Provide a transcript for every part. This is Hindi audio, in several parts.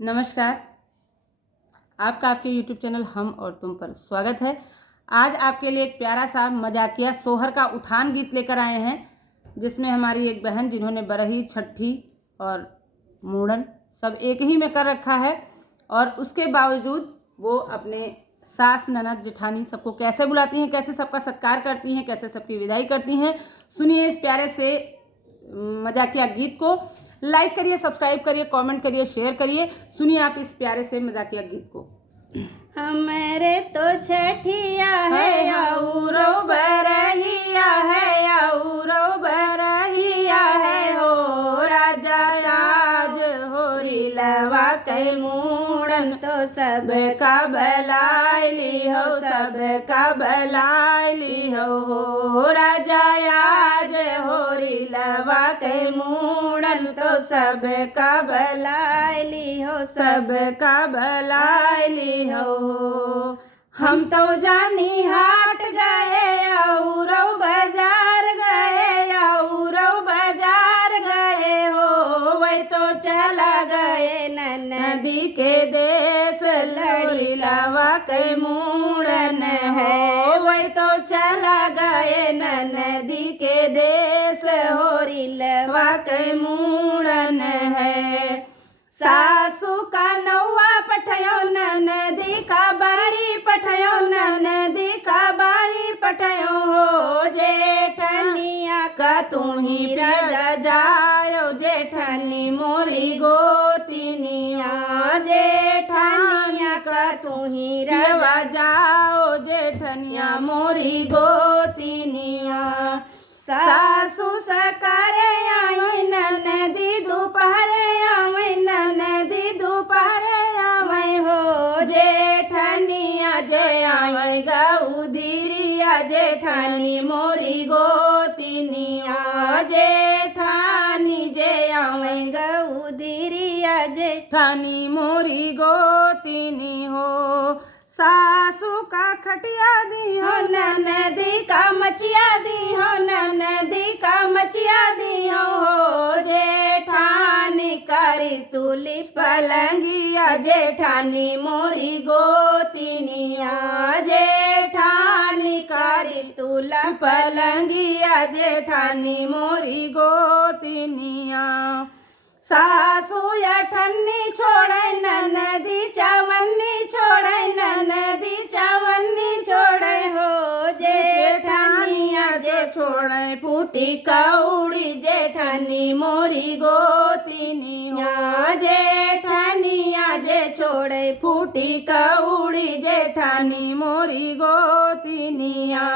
नमस्कार। आपका आपके YouTube चैनल हम और तुम पर स्वागत है। आज आपके लिए एक प्यारा सा मजाकिया सोहर का उठान गीत लेकर आए हैं, जिसमें हमारी एक बहन जिन्होंने बरही, छठी और मूड़न सब एक ही में कर रखा है, और उसके बावजूद वो अपने सास, ननद, जेठानी सबको कैसे बुलाती हैं, कैसे सबका सत्कार करती हैं, कैसे सबकी विदाई करती हैं। सुनिए इस प्यारे से मजाकिया गीत को। लाइक करिए, सब्सक्राइब करिए, कमेंट करिए, शेयर करिए। सुनिए आप इस प्यारे से मजाकिया गीत को। हमारे तो छठिया है औरो बरहिया है, औरो बरहिया है हो राजा आज होरी लवा के मूड़न तो सब का बलाइली हो, सब का बलाइली हो राजा आज होरी लवा के मूड़न तो सब का बलाइली हो, सब का बलाइली हो। हम तो जानी हाट गए औरो बाजार गए, औरो बाजार गए हो, वही तो चला गए नदी के देश लड़ी लवा के मूड़न है, वही तो चला गए नदी के देश होरी लवा के मूड़न है। सासू का नौवा पठयो नदी का बारी पठयो, नदी का बारी पठयो हो, जेठनिया का तुम ही राजा जायो, जेठनी मोरी गोतिनिया, जेठनिया का तुम ही राजा जाओ, जेठनिया मोरी गोतिनिया। सासू सकारे आई नदी दोपहरे आवे, नदी दोपहरे आवे हो, जेठनिया जे आई गौधीरिया, जेठानी मोरी गोतिनिया, जेठानी जे आवे गौधीरिया, जेठानी मोरी गोतिनी हो। सासू का खटिया दी हो, नदी का मचिया दी हो, नदी का मचिया दी हो, जेठानी करी तुली पलंगिया, जेठानी मोरी गोतिनिया, जेठानी करी तुला पलंगिया, जेठानी मोरी गोतिनिया। सासू अठन्नी छोड़े नदी चावन्नी छोड़े, नदी चावन्नी छोड़े हो, जेठानिया जे छोड़े फूटी कौड़ी, जेठानी मोरी गोतिनिया, जेठानिया जे छोड़े फूटी कौड़ी, जेठानी मोरी गोतिनिया।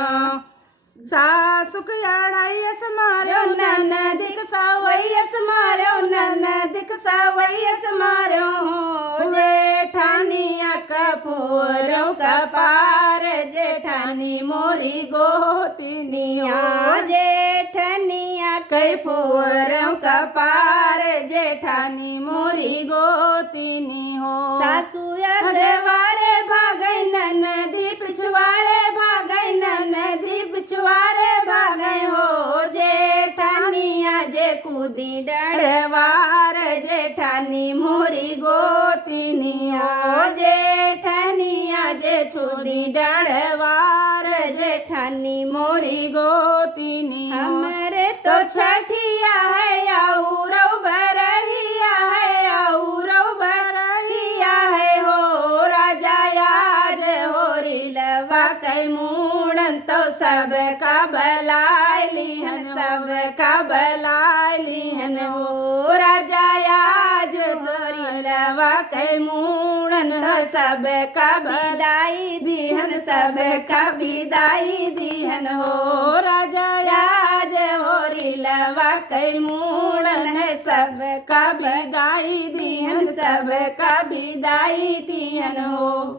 सासुक अड़ाइस मारो ननदिक सवैस मारो, ननदिक सवैस मारो हो, जेठानिया कफोरों का पार, जेठानी मोरी गोतिनिया, जेठनिया कफोरों का पार, जेठानी मोरी गोतिनी हो। सासू अगवारे भागै ननदी पिछवाड़े भागै, ननदी पिछवाड़े भागै हो, जेठानिया जे कूदी डरवार, जेठानी मोरी गोतिनिया, जेठनिया जे कूदी डरवार, जेठानी मोरी गोतिनी। हमारे तो छठिया है औरो बरहिया है, औरो बरहिया है हो राजा आज होरी लवा के मूड़न तो सब का बलाइलीहन, सब का बलाइलीहन हो राजा आज होरी लवा के मूड़न तो सब का विदाई दीहन, सब का विदाई दीहन हो राजा आज होरी लवा के मूड़न है, सब का विदाई दीहन, सब का विदाई दीहन हो।